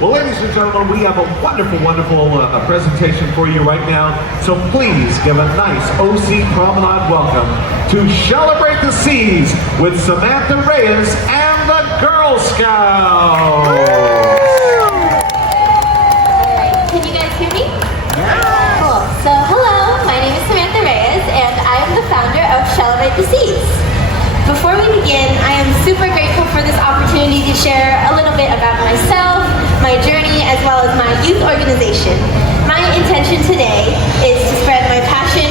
Well, ladies and gentlemen, we have a wonderful, wonderful presentation for you right now. So please give a nice OC Promenade welcome to Shellebrate the Seas with Samantha Reyes and the Girl Scouts. Can you guys hear me? Yeah. Cool. So hello, my name is Samantha Reyes and I am the founder of Shellebrate the Seas. Before we begin, I am super grateful for this opportunity to share a little bit about myself, my journey, as well as my youth organization. My intention today is to spread my passion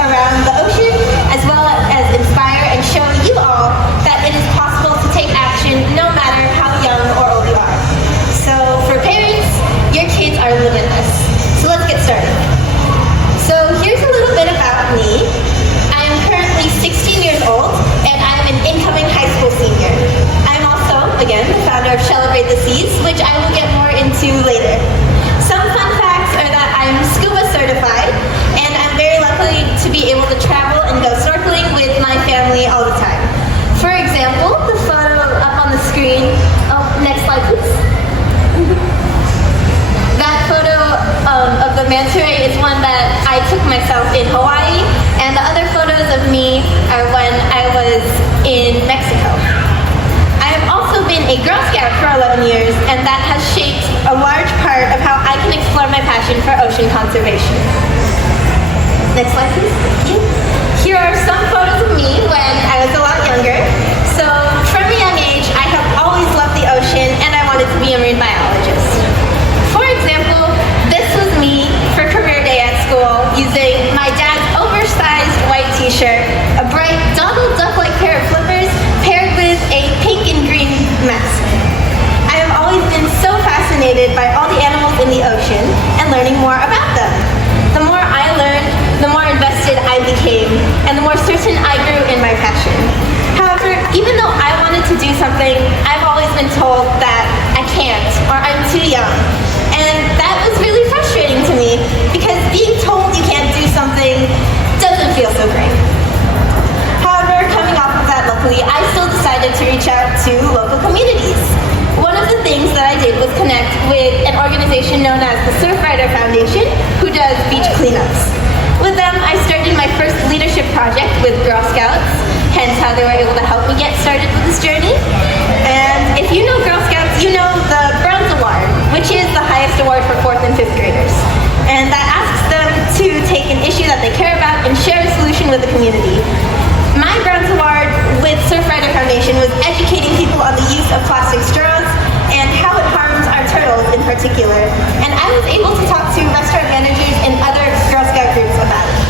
around the ocean, as well as inspire and show you all that it is possible to take action no matter how young or old you are. So for parents, your kids are limitless. So let's get started. So here's a little bit about me. I am currently 16 years old, and I am an incoming high school senior. I'm also, again, the founder of Shellebrate the Seas, which I will get more into later. Some fun facts are that I'm scuba certified, and I'm very lucky to be able to travel and go snorkeling with my family all the time. For example, the photo up on the screen, next slide please. That photo of the manta ray is one that I took myself in Hawaii, and the other photos of me are when I was in Mexico. I have also been a Girl Scout for 11 years, and that has shaped a large part of how I can explore my passion for ocean conservation. Next slide, please. Thank you. Here are some photos of me when I was a lot younger. So, from a young age, I have always loved the ocean, and I wanted to be a marine biologist. For example, this was me for career day at school, using my dad's oversized white t-shirt, a bright Donald Duck-like pair of flippers, paired with a pink and green mask. I have always been so fascinated by all the animals in the ocean and learning more about them. The more I learned, the more invested I became, and the more certain I grew in my passion. However, even though I wanted to do something, I've always been told that I can't, or I'm too young. And that was really frustrating to me, because being told you can't do something doesn't feel so great. However, coming off of that, luckily, I still decided to reach out to local communities. One of the things that I did was connect with an organization known as the Surfrider Foundation, who does beach cleanups. With them, I started my first leadership project with Girl Scouts, hence how they were able to help me get started with this journey. And if you know Girl Scouts, you know the Bronze Award, which is the highest award for 4th and 5th graders. And that asks them to take an issue that they care about and share a solution with the community. My Bronze Award with Surfrider Foundation was educating people on the use of plastic straws and how it harms our turtles in particular. And I was able to talk to restaurant managers and other Girl Scout groups about it.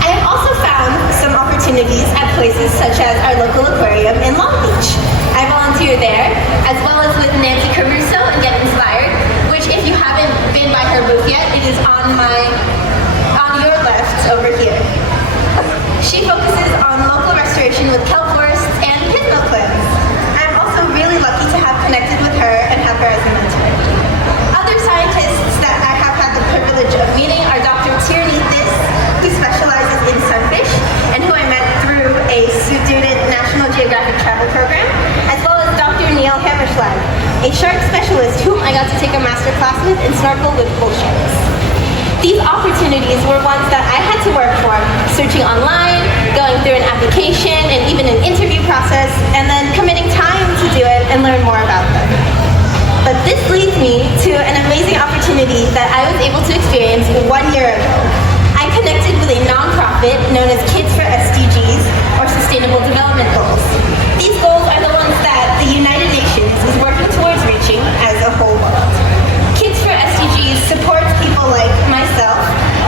I have also found some opportunities at places such as our local aquarium in Long Beach. I volunteer there, as well as with Nancy Caruso and Get Inspired, which if you haven't been by her booth yet, it is on your left over here. She focuses on local restoration with kelp forests and pismo clams. I'm also really lucky to have connected with her and have her as a mentor. Other scientists that I have had the privilege of meeting are Dr. Tierney This, who specializes in sunfish, and who I met through a student National Geographic travel program, as well as Dr. Neil Hammerschlag, a shark specialist whom I got to take a master class with and snorkel with bull sharks. These opportunities were ones that I had to work for, searching online, going through an application, and even an interview process, and then committing time to do it and learn more about them. But this leads me to an amazing opportunity that I was able to experience 1 year ago. I connected with a nonprofit known as Kids for SDGs, or Sustainable Development Goals. These goals are the ones that the United Nations is working towards reaching as a whole world. Kids for SDGs supports people like myself,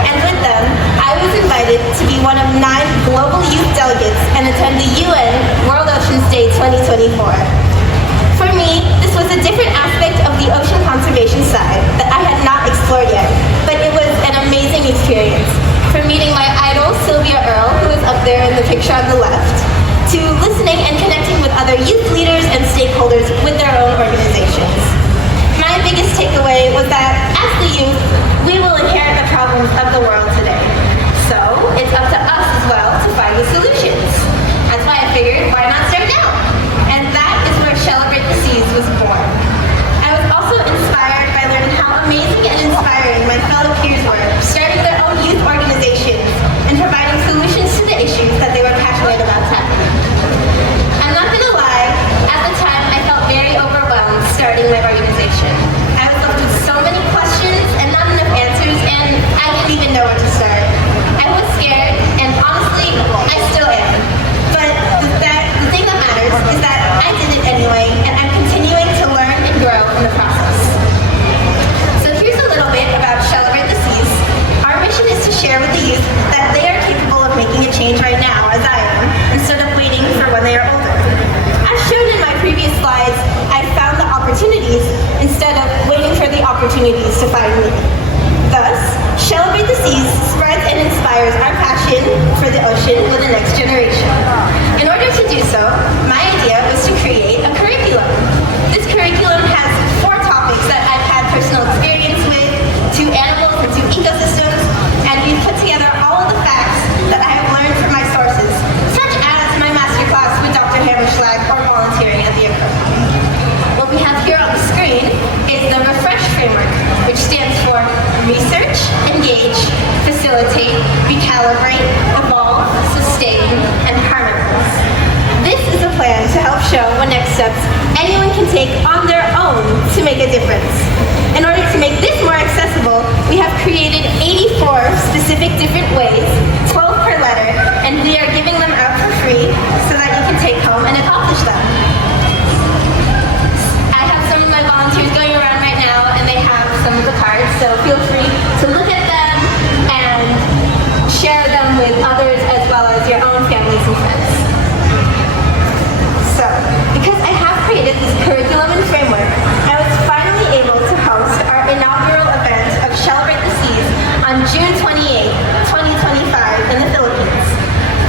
and with them, I was invited to be one of 9 global youth delegates and attend the UN World Oceans Day 2024. For me, this was a different aspect of the ocean conservation side that I had not explored yet, but it was an amazing experience. From meeting my idol, Sylvia Earle, who is up there in the picture on the left, to listening and connecting with other youth leaders and stakeholders with their own organizations. My biggest takeaway was that as the youth, we will inherit the problems of the world today. So it's up to us as well to find the solutions. That's why I figured, why not start now? And that is where Shellebrate the Seas was born. I was also to find me. Thus, Shellebrate the Seas spreads and inspires our passion for the ocean with the next generation. In order to do so, my idea was to create a curriculum. This curriculum has 4 topics that I've had personal experience with, 2 animals and 2 ecosystems, and we've put together all of the facts that I have learned from my sources, such as my masterclass with Dr. Hammerschlag or volunteering at the Earle. What we have here on the screen is the REFRESH framework, which stands for Research, Engage, Facilitate, Recalibrate, Evolve, Sustain, and Harmonize. This is a plan to help show what next steps anyone can take on their own to make a difference. In order to make this more accessible, we have created 84 specific different ways, 12 per letter, and we are giving them out for free so that you can take home and accomplish them. I have some of my volunteers going around right now, and they have some of the cards, so feel free to look at them and share them with others as well as your own families and friends. So, because I have created this curriculum and framework, I was finally able to host our inaugural event of Shellebrate the Seas on June 28, 2025 in the Philippines.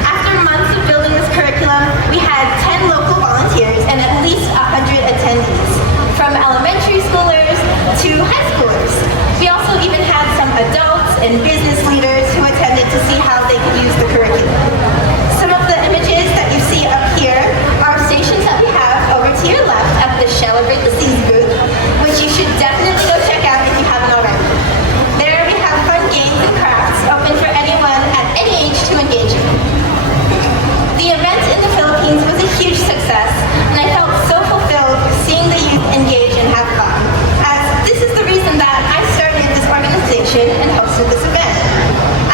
After months of building this curriculum, we had 10 local volunteers and at least 100 attendees, from elementary schoolers to high schoolers. We also even had some adults and business leaders who attended to see how they could use the curriculum. Some of the images that you see up here are stations that we have over to your left at the Shellebrate the Seas booth, which you should definitely go check out if you haven't already. There we have fun games and crafts open for anyone at any age to engage in. The event in the Philippines was a huge success, and I felt so fulfilled seeing the youth engage and have fun, as this is the reason that I started this organization and hosted this event.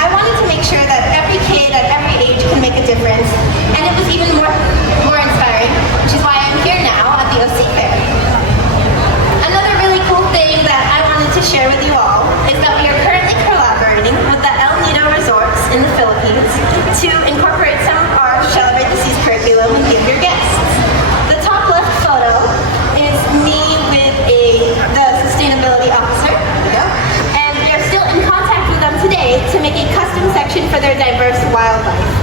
I wanted to make sure that every kid at every age can make a difference, and it was even more inspiring, which is why I'm here now at the OC Fair. Another really cool thing that I wanted to share with you all is that we are currently collaborating with the Nido Resorts in the Philippines to incorporate some of our Shellebrate the Seas curriculum and give your guests. The top left photo is me with the sustainability officer, and we are still in contact with them today to make a custom section for their diverse wildlife,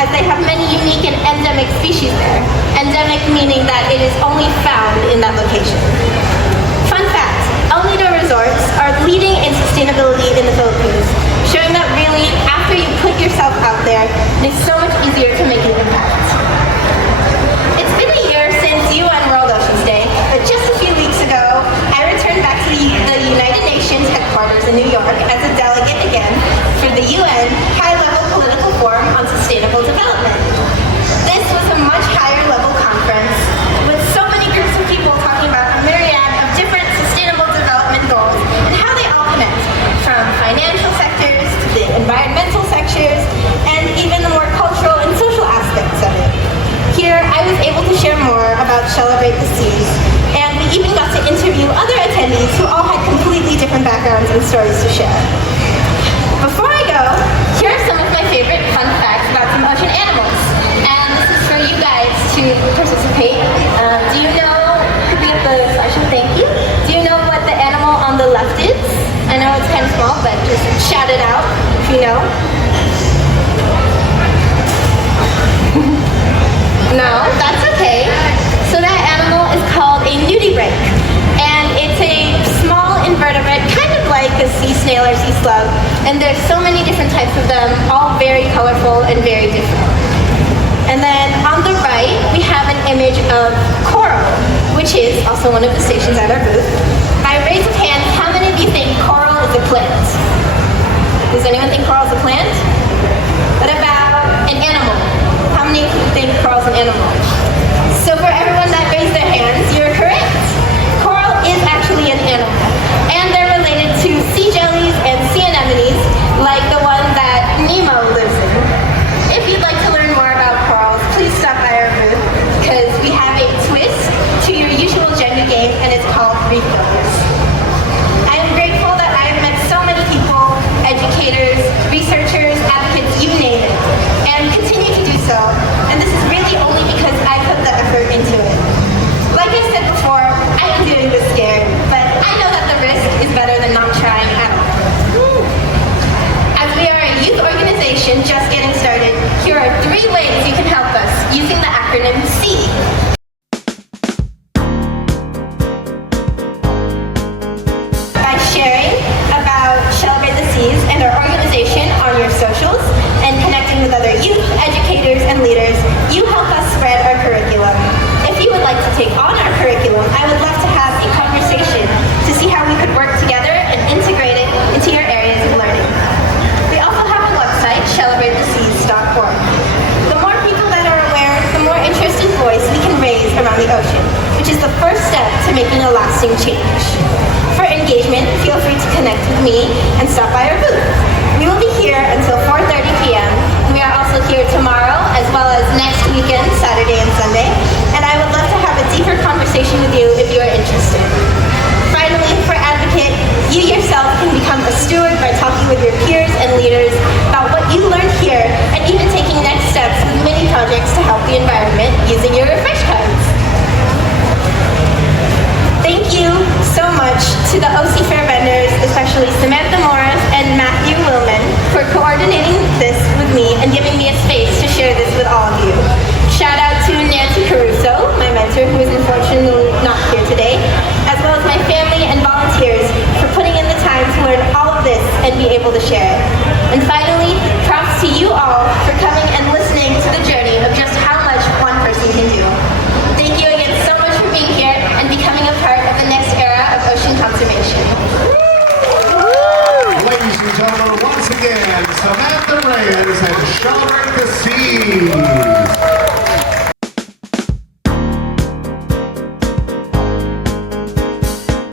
as they have many unique and endemic species there. Endemic meaning that it is only found in that location. Fun fact, Nido Resorts are leading in sustainability in the Philippines, showing that really, after you put yourself out there, it is so much easier to make an impact. It's been a year since UN World Oceans Day, but just a few weeks ago, I returned back to the United Nations headquarters in New York as a delegate again for the UN High-Level Political Forum on Sustainable Development. This was a much higher level conference with so many groups of people talking about a myriad of different sustainable development goals and how they all connect, from financial sectors to the environmental sectors and even the more cultural and social aspects of it. Here, I was able to share more about Shellebrate the Seas, and we even got to interview other attendees who all had completely different backgrounds and stories to share. Before I go, here are some of my favorite fun facts about some ocean animals, and this is for you guys to participate. Do you know, could be at the flashing, thank you. Do you know what the animal on the left is? I know it's kind of small, but just shout it out if you know. No, that's okay. So that animal is called a nudibranch, and it's a small invertebrate, kind of like a sea snail or sea slug, and there's so many different types of them, all very colorful and very different. And then on the right, we have an image of coral, which is also one of the stations at our booth. By raise of hands, how many of you think coral is a plant? Does anyone think coral is a plant? What about an animal? How many of you think coral is an animal? So for everyone that raised their hands, you're correct. Coral is actually an animal, and they're related to sea jellies and sea anemones, like the one that Nemo lives in. If you'd like to learn more about corals, please stop by our booth, because we have a twist to your usual Jenga game, and it's called Reef Builders. I am grateful that I have met so many people, educators, researchers, advocates, you name it, and continue to do so. And this is really only because I put the effort into it. around the ocean, which is the first step to making a lasting change. For engagement, feel free to connect with me and stop by our booth. We will be here until 4:30 p.m. We are also here tomorrow as well as next weekend, Saturday and Sunday, and I would love to have a deeper conversation with you if you are interested. Finally, for Advocate, you yourself can become a steward by talking with your peers and leaders about what you learned here and even taking next steps with mini projects to help the environment using your refresh cards. Thank you so much to the OC Fair vendors, especially Samantha Morris and Matthew Willman, for coordinating this with me and giving me a space to share this with all of you. Shout out to Nancy Caruso, my mentor, who is unfortunately not here today, as well as my family and volunteers for putting in the time to learn all of this and be able to share it. And finally, props to you all for coming and listening to the journey of just how much one person can do. Thank you again so much for being here and becoming a part of the next era of ocean conservation. Ladies and gentlemen, once again, Samantha Reyes and Shellebrate the Seas.